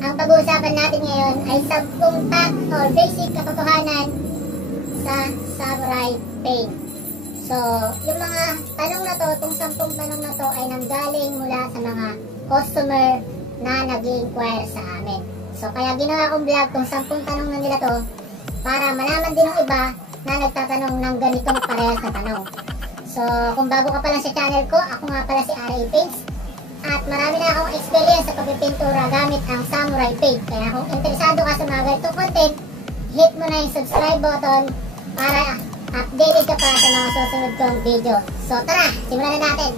Ang pag-uusapan natin ngayon ay 10 fact or basic katotohanan sa samurai paint. So, yung mga tanong na to, itong 10 tanong na to ay nanggaling mula sa mga customer na nag-i-inquire sa amin. So, kaya ginawa kong vlog itong 10 tanong na nila to para malaman din ng iba na nagtatanong ng ganitong parehas na tanong. So, kung bago ka pa lang sa channel ko, ako nga pala si RA Paints. At marami na akong experience sa pagpipintura gamit ang samurai paint. Kaya kung interesado ka sa mga ganitong content, hit mo na yung subscribe button para updated ka pa sa mga susunod kong video. So tara, simulan na natin!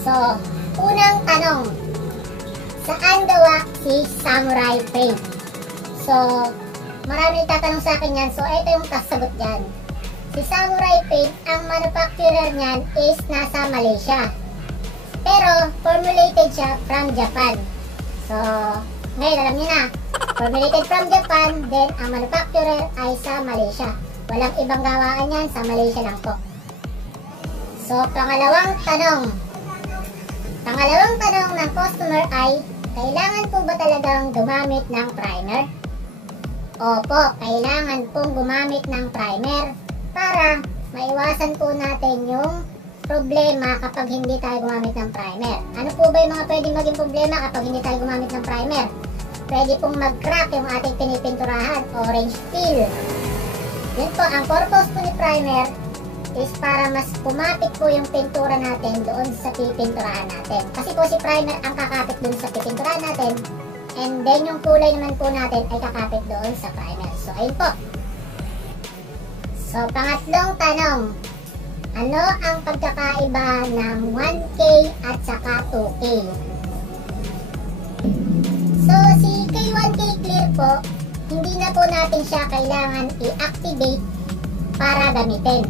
So, unang tanong, saan gawa si samurai paint? So, marami nagtatanong sa akin yan, so ito yung kasagot dyan. Si samurai paint, ang manufacturer niyan is nasa Malaysia. Pero, formulated siya from Japan. So, ngayon alam niyo na, formulated from Japan, then ang manufacturer ay sa Malaysia. Walang ibang gawaan yan, sa Malaysia lang po. So, pangalawang tanong ng customer ay, kailangan po ba talagang gumamit ng primer? Opo, kailangan pong gumamit ng primer para maiwasan po natin yung problema kapag hindi tayo gumamit ng primer. Ano po ba yung mga pwedeng maging problema kapag hindi tayo gumamit ng primer? Pwede pong mag-crack yung ating pinipinturahan, orange peel. Yun po, ang purpose po ni primer is para mas pumapit po yung pintura natin doon sa pipinturahan natin. Kasi po si primer ang kakapit doon sa pipinturahan natin. And then yung kulay naman po natin ay kakapit doon sa primer. So ayun po. So pangatlong tanong, ano ang pagkakaiba ng 1K at saka 2K? So si K1K Clear po, hindi na po natin siya kailangan i-activate para gamitin.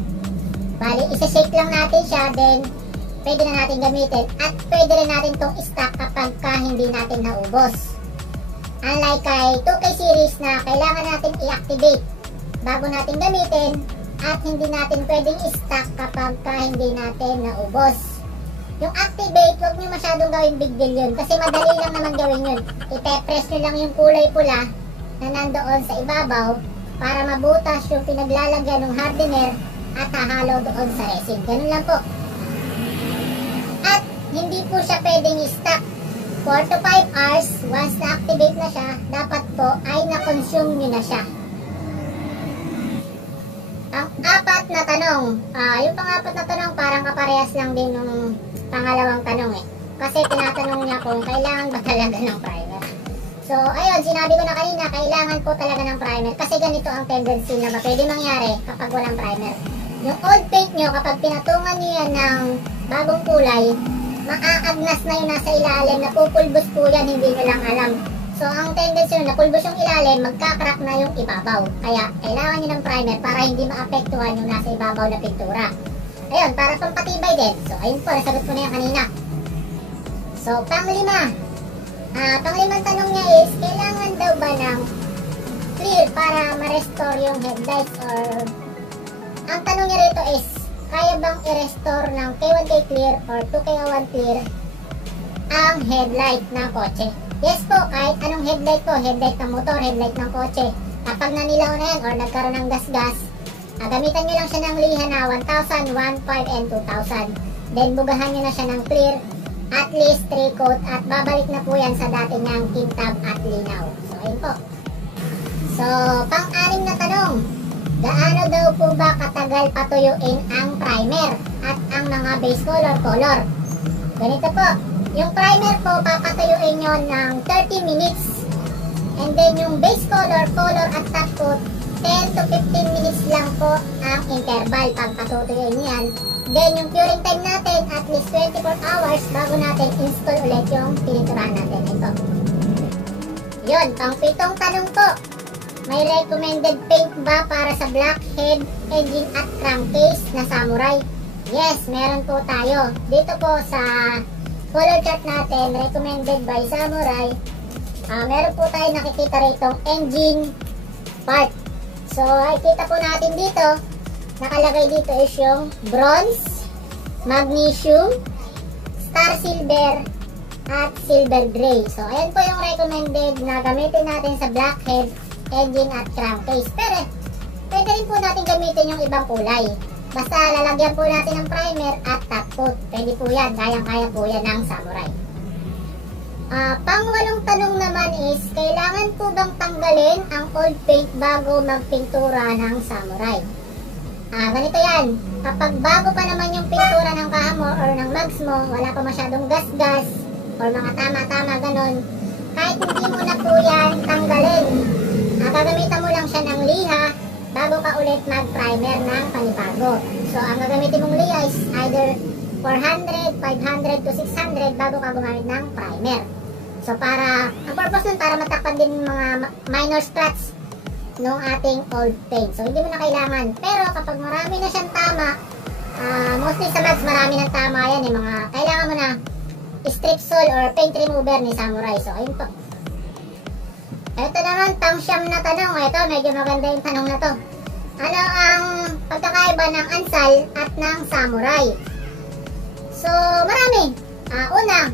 Bali, isa-shake lang natin siya, then pwede na natin gamitin at pwede rin natin itong i-stock kapag hindi natin naubos. Unlike kay 2K series na kailangan natin i-activate bago natin gamitin at hindi natin pwedeng i-stock kapag hindi natin naubos. Yung activate, huwag nyo masyadong gawin big deal yun kasi madali lang naman gawin yun. Ipe-press nyo lang yung kulay pula na nandoon sa ibabaw para mabutas yung pinaglalagyan ng hardener at hahalo doon sa resin. Ganun lang po. At hindi po siya pwedeng i-stock 4 to 5 hours. Once na-activate na siya, dapat po ay na-consume nyo na siya. Ang apat na tanong, yung pang-apat na tanong parang kaparehas lang din ng pangalawang tanong eh. Kasi tinatanong niya kung kailangan ba talaga ng primer. So, ayun, sinabi ko na kanina, kailangan po talaga ng primer. Kasi ganito ang tendency na pwede mangyari kapag walang primer. Yung old paint nyo, kapag pinatungan nyo yan ng bagong kulay, maaagnas na yun nasa ilalim, napupulbos po yan, hindi nyo lang alam. So, ang tendency nyo, napulbos yung ilalim, magkakrak na yung ibabaw. Kaya, kailangan nyo ng primer para hindi maapektuhan yung nasa ibabaw na pintura. Ayun, para pampatibay din. So, ayun po, nasagot ko na yan kanina. So, panglima. Panglimang tanong niya is, kailangan daw ba ng clear para ma-restore yung headlights or... Ang tanong niya rito is, kaya bang i-restore ng K1K Clear or 2K1 Clear ang headlight ng kotse? Yes po, kahit anong headlight po, headlight ng motor, headlight ng kotse. Kapag nanilaw na yan or nagkaroon ng gas-gas, gamitan nyo lang siya ng liha na 1,000, 1,500, and 2,000. Then bugahan nyo na siya ng clear, at least 3 coat, at babalik na po yan sa dati niyang kintab at linaw. So ayun po. So, pang-anim na tanong, gaano daw po ba katagal patuyuin ang primer at ang mga base color? Ganito po, yung primer po papatuyuin nyo ng 30 minutes. And then yung base color at top coat, 10 to 15 minutes lang po ang interval pag patutuyuin nyo yan. Then yung curing time natin, at least 24 hours bago natin install ulit yung pininturahan natin. Ito. Yun, pang-pitong tanong po. May recommended paint ba para sa blackhead, engine at crankcase na samurai? Yes, meron po tayo. Dito po sa color chart natin, recommended by samurai, meron po tayo nakikita rito engine part. So, nakikita po natin dito nakalagay dito is yung bronze, magnesium, star silver, at silver gray. So, ayan po yung recommended na gamitin natin sa blackhead, engine at crankcase. Pero, pwede rin po natin gamitin yung ibang kulay. Basta lalagyan po natin ng primer at top coat. Pwede po yan. Kayang-kaya po yan ng Samurai. Pangwalong tanong naman is, kailangan po bang tanggalin ang old paint bago magpintura ng Samurai? Ganito yan. Kapag bago pa naman yung pintura ng kaha mo or ng mags mo, wala pa masyadong gas-gas or mga tama-tama ganon, kahit hindi mo na po yan tanggalin, gagamitan mo lang siya ng liha bago ka ulit mag-primer ng panibago. So, ang gagamitin mong liha is either 400, 500 to 600 bago ka gumamit ng primer. So, ang purpose nun, para matakpan din mga minor scratch ng ating old paint. So, hindi mo na kailangan. Pero, kapag marami na siyang tama, mostly sa mags, marami ng tama yan. Kailangan mo na strip sol or paint remover ni Samurai. So, ayun po. Ito naman, pang-siyam na tanong. Ito, medyo maganda yung tanong na to. Ano ang pagkakaiba ng Ansal at ng Samurai? So, marami. Una,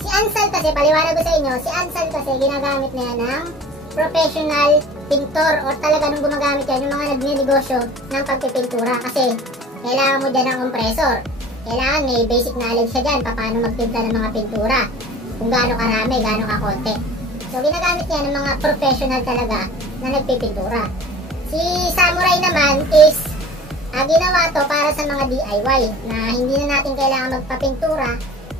si Ansal kasi, paliwanag ko sa inyo, si Ansal kasi ginagamit na yan ng professional pintor or talaga nung gumagamit yan, yung mga nagnenegosyo ng pagpipintura. Kasi, kailangan mo dyan ng compressor. Kailangan may basic knowledge siya dyan paano magtimpla ng mga pintura, kung gaano karami, gaano kakonti. So ginagamit niya ng mga professional talaga na nagpipintura. Si Samurai naman is ginawa to para sa mga DIY na hindi na natin kailangan magpapintura,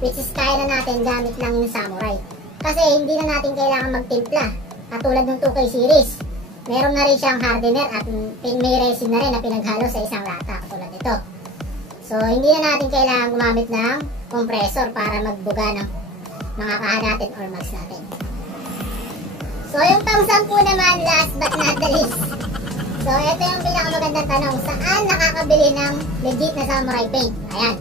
which is kaya na natin gamit lang yung Samurai. Kasi hindi na natin kailangan magtimpla katulad ng 2K series. Meron na rin siyang hardener at may resin na rin na pinaghalo sa isang lata katulad ito. So, hindi na natin kailangan gumamit ng compressor para magbuga ng mga kaha natin or mags natin. So, yung pang-10 naman, last but not the least. So, ito yung pinakamagandang tanong. Saan nakakabili ng legit na Samurai paint? Ayan.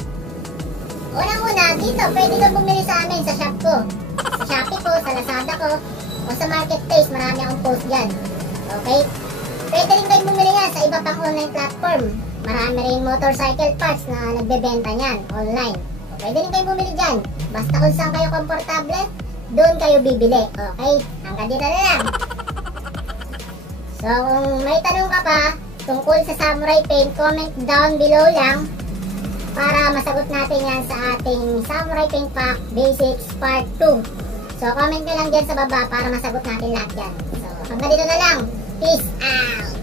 Unang-una, dito, pwede kang bumili sa amin sa shop ko. Sa Shopee ko, sa Lazada ko, o sa marketplace. Marami akong post dyan. Okay? Pwede rin kayong bumili yan sa iba pang online platform. Marami rin motorcycle parts na nagbebenta niyan online. O, pwede rin kayo bumili dyan. Basta kung saan kayo komportable, doon kayo bibili. Okay? Hanggang dito na lang. So, kung may tanong ka pa tungkol sa Samurai paint, comment down below lang para masagot natin yan sa ating Samurai paint pack basics part 2. So, comment nyo lang dyan sa baba para masagot natin lahat yan. So, hanggang dito na lang. Peace out!